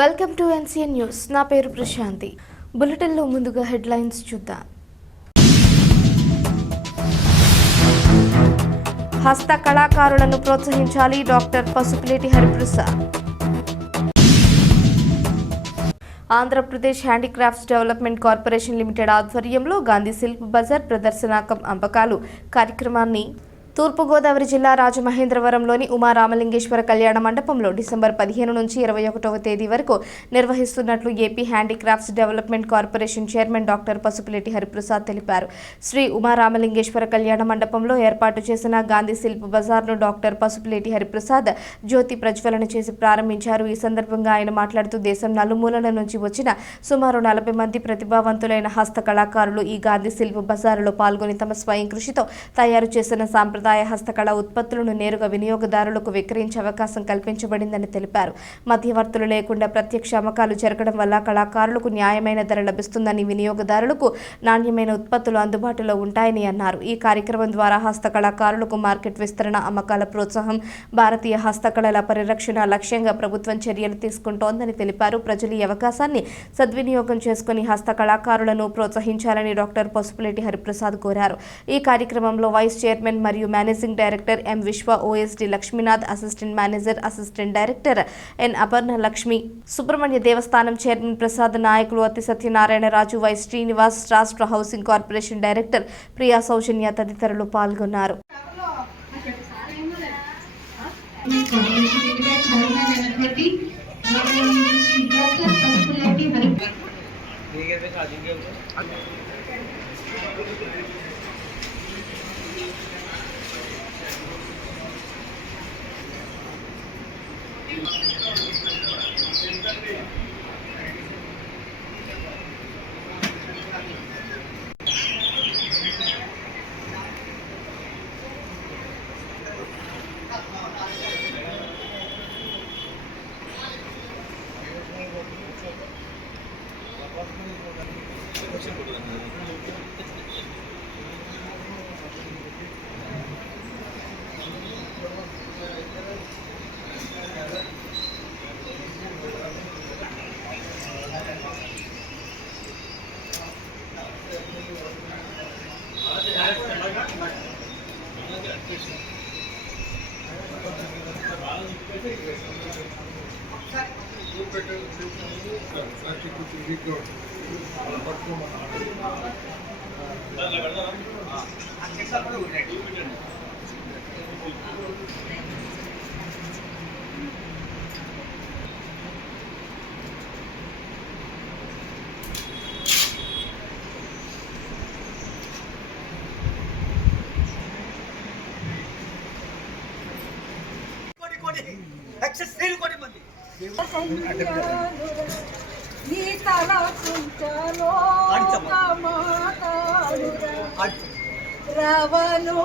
Welcome to NCN news. నా పేరు ప్రశాంతి. బులెటిన్లో ముందుగా హెడ్లైన్స్ చూద్దాం. హస్త కళాకారులను ప్రోత్సహించాలి doctor Pasupuleti Hariprasad. Andhra Pradesh handicrafts development corporation limited ఆధ్వర్యంలో గాంధీ శిల్ప్ బజార్ ప్రదర్శనాకం అమ్మకాలు కార్యక్రమాన్ని తూర్పుగోదావరి జిల్లా రాజమహేంద్రవరంలోని ఉమా రామలింగేశ్వర కళ్యాణ మండపంలో డిసెంబర్ 15 నుంచి 21వ తేదీ వరకు నిర్వహిస్తున్నట్లు AP handicrafts development corporation chairman doctor Pasupuleti Hariprasad తెలిపారు. శ్రీ ఉమా రామలింగేశ్వర కళ్యాణ మండపంలో ఏర్పాటు చేసిన గాంధీ శిల్ప్ బజార్ను డాక్టర్ పసుపులేటి హరిప్రసాద్ జ్యోతి ప్రజ్వలన చేసి ప్రారంభించారు. ఈ సందర్భంగా ఆయన మాట్లాడుతూ దేశం నలుమూలల నుంచి వచ్చిన సుమారు 40 మంది ప్రతిభావంతులైన హస్త కళాకారులు ఈ గాంధీ శిల్ప్ బజారులో పాల్గొని తమ స్వయం కృషితో తయారు చేసిన సాంప్రదాయ హస్తకళ ఉత్పత్తులను నేరుగా వినియోగదారులకు విక్రయించే అవకాశం కల్పించబడిందని తెలిపారు. మధ్యవర్తులు లేకుండా ప్రత్యక్ష అమ్మకాలు జరగడం వల్ల కళాకారులకు న్యాయమైన ధర లభిస్తుందని, వినియోగదారులకు నాణ్యమైన ఉత్పత్తులు అందుబాటులో ఉంటాయని అన్నారు. ఈ కార్యక్రమం ద్వారా హస్తకళాకారులకు మార్కెట్ విస్తరణ, అమ్మకాల ప్రోత్సాహం, భారతీయ హస్తకళల పరిరక్షణ లక్ష్యంగా ప్రభుత్వం చర్యలు తీసుకుంటోందని తెలిపారు. ప్రజలు ఈ అవకాశాన్ని సద్వినియోగం చేసుకుని హస్తకళాకారులను ప్రోత్సహించాలని డాక్టర్ పసుపులేటి హరిప్రసాద్ కోరారు. ఈ కార్యక్రమంలో వైస్ చైర్మన్ మరియు managing director M Viswa, OSD Lakshminath, assistant manager, assistant director N Aparna Lakshmi, Subrahmanya దేవస్థానం చైర్మన్ ప్రసాద్, నాయకులు అతి సత్యనారాయణ రాజు, వై శ్రీనివాస్, రాష్ట్ర హౌసింగ్ కార్పొరేషన్ డైరెక్టర్ ప్రియా సౌజన్య తదితరులు పాల్గొన్నారు. రావను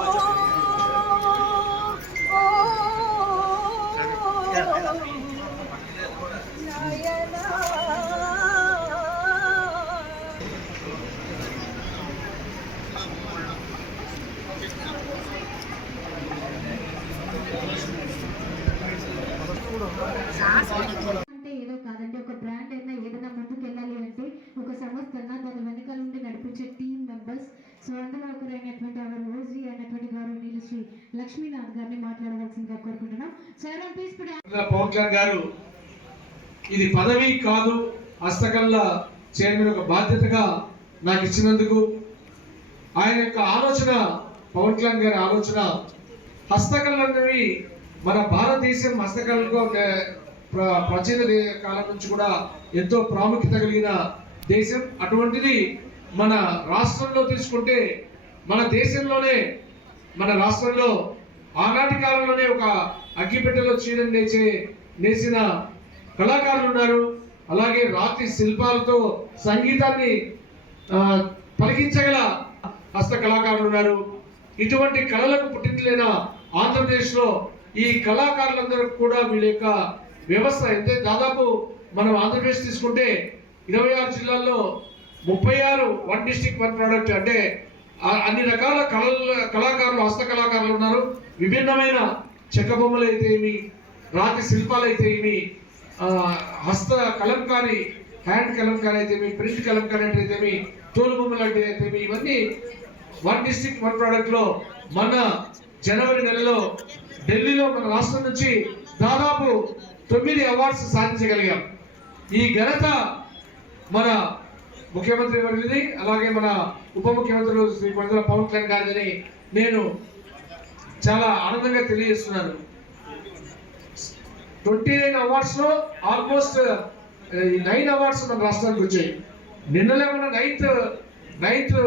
అంటే ఏదో కాదండి, ఒక బ్రాండ్ అయినా ఏదైనా ముందుకు వెళ్ళాలి అంటే ఒక సంస్థ దాని వెనకాల నుండి నడిపించే టీమ్ మెంబర్స్. సో అందులో ఒకరైనటువంటి అవర్ ఓజీ అయినటువంటి గౌరవనీయులు శ్రీ లక్ష్మీనాథ్ గారిని మాట్లాడవలసిందిగా కోరుకుంటున్నాం. పవన్ కళ్యాణ్ గారు ఇది పదవి కాదు, హస్తకళ చైర్మన్ ఒక బాధ్యతగా నాకు ఇచ్చినందుకు ఆయన యొక్క ఆలోచన, పవన్ కళ్యాణ్ గారి ఆలోచన, హస్తకళలు అనేవి మన భారతదేశం హస్తకళలకు ప్రాచీన కాలం నుంచి కూడా ఎంతో ప్రాముఖ్యత కలిగిన దేశం. అటువంటిది మన రాష్ట్రంలో తీసుకుంటే, మన దేశంలోనే, మన రాష్ట్రంలో ఆనాటి కాలంలోనే ఒక అగ్గిపెట్టెలో చీరను నేసిన కళాకారులు ఉన్నారు. అలాగే రాతి శిల్పాలతో సంగీతాన్ని పలికించగల హస్త కళాకారులు ఉన్నారు. ఇటువంటి కళలకు పుట్టించలేన ఆంధ్రప్రదేశ్లో ఈ కళాకారులందరూ కూడా వీళ్ళ యొక్క వ్యవస్థ అయితే దాదాపు మనం ఆంధ్రప్రదేశ్ తీసుకుంటే 26 జిల్లాల్లో 36 వన్ డిస్ట్రిక్ట్ వన్ ప్రోడక్ట్, అంటే అన్ని రకాల కళాకారులు, హస్త కళాకారులు ఉన్నారు. విభిన్నమైన చెక్క బొమ్మలు అయితే ఏమి, రాతి శిల్పాలు అయితే ఏమి, హస్త కలంకారీ, హ్యాండ్ కలంకారీ అయితేమి, ప్రింట్ కలంకారీ అయితేమి, తోలుబొమ్మలు అంటే అయితేమి, ఇవన్నీ వన్ డిస్ట్రిక్ట్ వన్ ప్రోడక్ట్ లో మన జనవరి నెలలో ఢిల్లీలో మన రాష్ట్రం నుంచి దాదాపు 9 అవార్డ్స్ సాధించగలిగాం. ఈ ఘనత మన ముఖ్యమంత్రి వర్యుది, అలాగే మన ఉప ముఖ్యమంత్రులు శ్రీ కొణిదెల పవన్ కళ్యాణ్ గారిని నేను చాలా ఆనందంగా తెలియజేస్తున్నాను. 29 అవార్డ్స్ లో ఆల్మోస్ట్ 9 అవార్డ్స్ మన రాష్ట్రానికి వచ్చాయి. నిన్నలే మన నైన్త్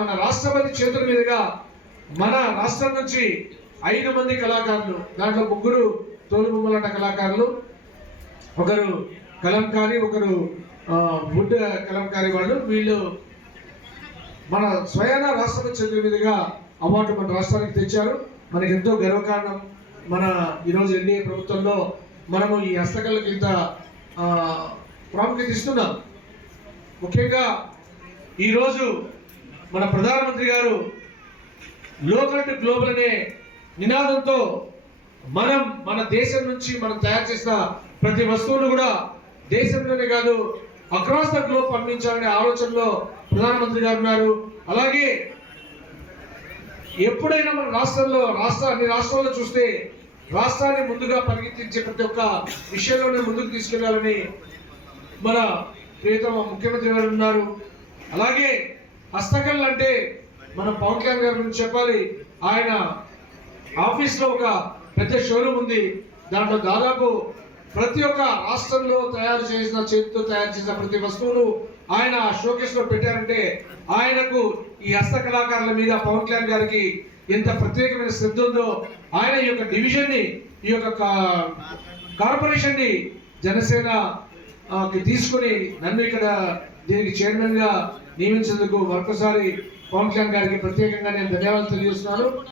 మన రాష్ట్రపతి చేతుల మీదుగా మన రాష్ట్రం నుంచి 5 మంది కళాకారులు, దాంట్లో 3 తోలుబొమ్మలాట కళాకారులు, ఒకరు కలంకారీ, ఒకరు వుడ్ కలంకారీ వాళ్ళు, వీళ్ళు మన స్వయాన రాష్ట్రపతి చేతుల మీదుగా అవార్డు మన రాష్ట్రానికి తెచ్చారు. మనకి ఎంతో గర్వకారణం. మన ఈరోజు ఎన్డీఏ ప్రభుత్వంలో మనము ఈ హస్తకళలకు ఇంత ప్రాముఖ్యత ఇస్తున్నాం. ముఖ్యంగా ఈరోజు మన ప్రధానమంత్రి గారు లోకల్ టు గ్లోబల్ అనే నినాదంతో మన దేశం నుంచి మనం తయారు చేసిన ప్రతి వస్తువును కూడా దేశంలోనే కాదు అక్రాస్ ద గ్లోబ్ పంపించాలనే ఆలోచనలో ప్రధానమంత్రి గారు ఉన్నారు. అలాగే ఎప్పుడైనా మన అన్ని రాష్ట్రాల్లో చూస్తే రాష్ట్రాన్ని ముందుగా పరిగెత్తించే ప్రతి ఒక్క విషయంలోనే ముందుకు తీసుకెళ్లాలని మన ప్రియతమ ముఖ్యమంత్రి గారు ఉన్నారు. అలాగే హస్తకళలు అంటే మన పవన్ కళ్యాణ్ గారి గురించి చెప్పాలి. ఆయన ఆఫీస్లో ఒక పెద్ద షోరూమ్ ఉంది. దాంట్లో దాదాపు ప్రతి ఒక్క రాష్ట్రంలో చేతితో తయారు చేసిన ప్రతి వస్తువును ఆయన షోకేస్ లో పెట్టారంటే ఆయనకు ఈ హస్త కళాకారుల మీద పవన్ కళ్యాణ్ గారికి ఎంత ప్రత్యేకమైన శ్రద్ధ ఉందో. ఆయన ఈ యొక్క డివిజన్ ని, ఈ యొక్క కార్పొరేషన్ ని జనసేన తీసుకుని నన్ను ఇక్కడ దీనికి చైర్మన్ గా నియమించేందుకు మరొకసారి పవన్ కళ్యాణ్ గారికి ప్రత్యేకంగా నేను ధన్యవాదాలు తెలియజేస్తున్నాను.